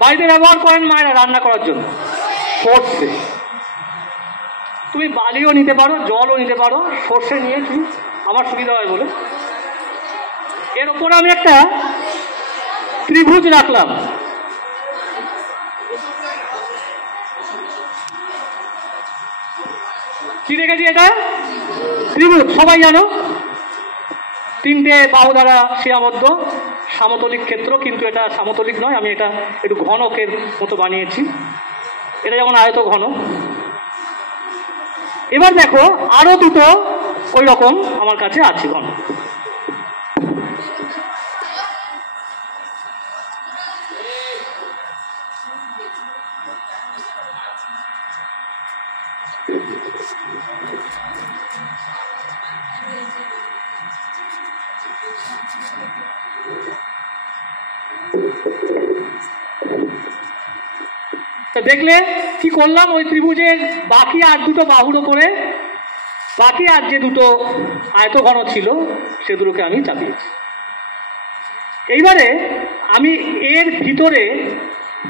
বাড়িতে ব্যবহার করেন মায়েরা রান্না করার জন্য সর্ষে। তুমি বালিও নিতে পারো, জলও নিতে পারো, সর্ষে নিয়েছি আমার সুবিধা হয় বলে। এর ওপর আমি একটা ত্রিভুজ রাখলাম। কি রেখেছি? এটা ত্রিভুজ, সবাই জানো, তিনটে বাহু দ্বারা সীমাবদ্ধ সমতলিক ক্ষেত্র, কিন্তু এটা সমতলিক নয়, আমি এটা একটু ঘনকের মতো বানিয়েছি। এটা যেমন আয়ত ঘন। এবার দেখো আরো দুটো ওই রকম আমার কাছে আছে ঘন। দেখলে কি করলাম? ওই ত্রিভুজের বাকি আর দুটো বাহুর ওপরে বাকি আর যে দুটো আয়তঘন ছিল সে দুটোকে আমি চাপিয়েছি। এইবারে আমি এর ভিতরে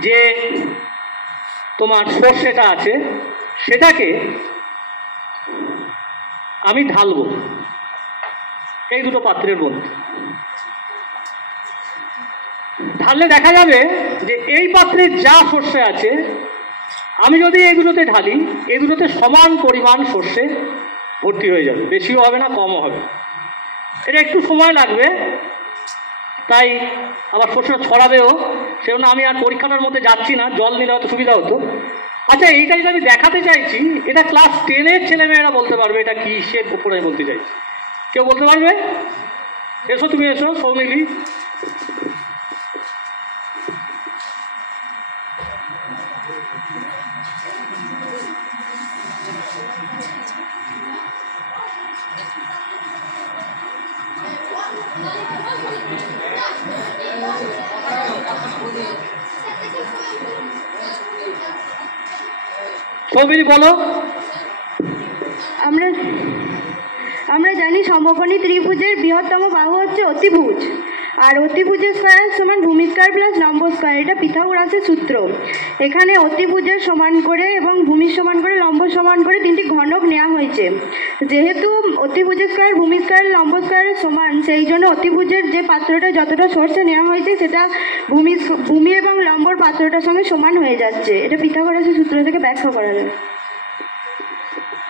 যে তোমার সর্ষেটা আছে সেটাকে আমি ঢালবো এই দুটো পাত্রের মধ্যে। ঢাললে দেখা যাবে যে এই পাত্রে যা সর্ষে আছে আমি যদি এই দুটোতে ঢালি, এই দুটোতে সমান পরিমাণ সর্ষে ভর্তি হয়ে যাবে, বেশিও হবে না কমও হবে। এটা একটু সময় লাগবে, তাই আবার সর্ষেটা ছড়াবেও, সেজন্য আমি আর পরীক্ষাটার মধ্যে যাচ্ছি না, জল নিলে হয়তো সুবিধা হতো। আচ্ছা, এইটা যেটা আমি দেখাতে চাইছি এটা ক্লাস 10-এর ছেলেমেয়েরা বলতে পারবে এটা কিসের উপরে বলতে চাইছি। কেউ বলতে পারবে? এসো, তুমি এসো সৌমিলি। সৌমিলি বলো। আমরা জানি সমকোণী ত্রিভুজের বৃহত্তম বাহু হচ্ছে অতিভুজ, আর অতিভুজের স্কয়ার সমান ভূমি স্কয়ার প্লাস লম্ব স্কয়ার, এটা পিথাগোরাসের সূত্র। এখানে অতিভুজের সমান করে এবং ভূমির সমান করে লম্ব সমান করে তিনটি ঘনক নেওয়া হয়েছে। যেহেতু অতিভুজের স্কয়ার ভূমি স্কয়ার লম্ব স্কয়ারের সমান, সেই জন্য অতিভুজের যে পাত্রটা যতটা সর্ষে নেওয়া হয়েছে সেটা ভূমি এবং লম্বর পাত্রটার সঙ্গে সমান হয়ে যাচ্ছে। এটা পিথাগোরাসের সূত্র থেকে ব্যাখ্যা করা যায়।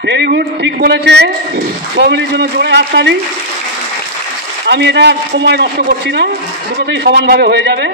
ভেরি গুড, ঠিক বলেছে। সৌমিলির জন্য জোরে হাততালি। আমি এটা সময় নষ্ট করছি না, দুটোতেই সমানভাবে হয়ে যাবে।